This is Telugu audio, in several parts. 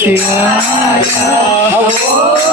నమ శివాయ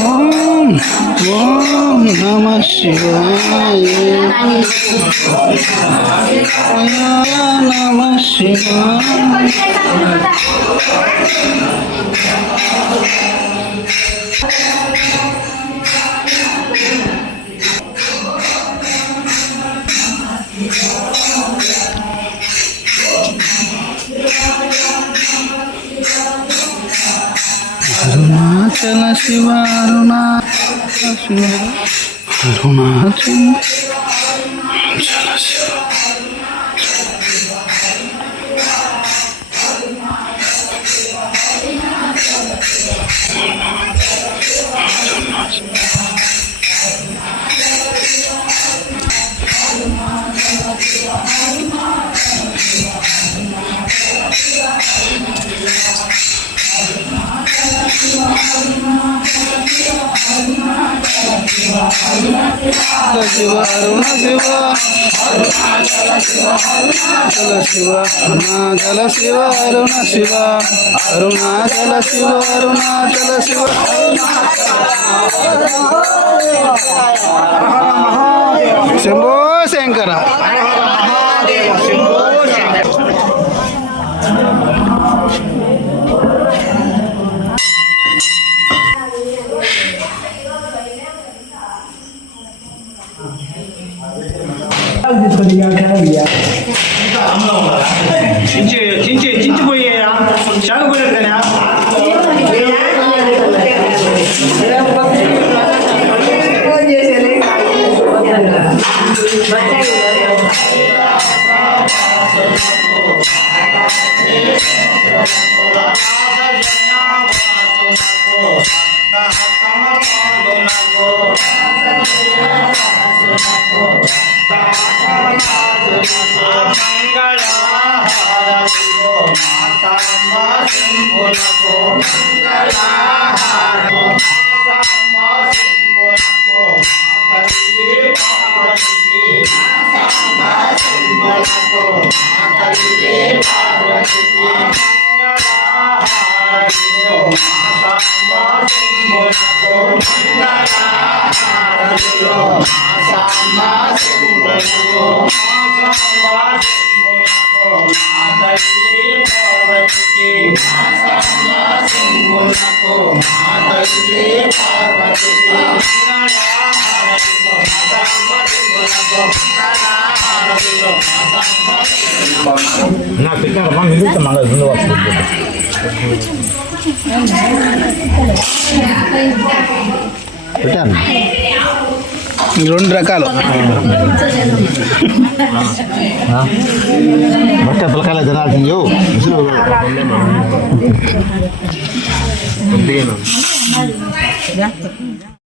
ఓం ఓం నమ శివాయ నమ శివాయ అరుణాచల శివ అరుణాచల శివ అరుణాచల శివ అరుణ శివ అరుణాచల శివ. అరుణాచల శివ అరుణ శివ. అరుణాచల శివ అరుణాచల శివ. శంభో శంకర. చించి చించి చించిపోయాయా మంగళాహారో మాతమ్మ శంభులతో మంగళాహారో మాతమ్మ శంభులతో మాతల్లి పార్వతి మాతమ్మ శంభులతో మాతల్లి పార్వతి మంగళాహారో మాతమ్మ శంభులతో మంగళాహారో మాతమ్మ శంభులతో না ঠিক আছে মানুষ দিতে মাঙ্গা ধন্যবাদ এটা రెండు రకాలు. బట్ట పిల్లకాయలు తినాల్సింది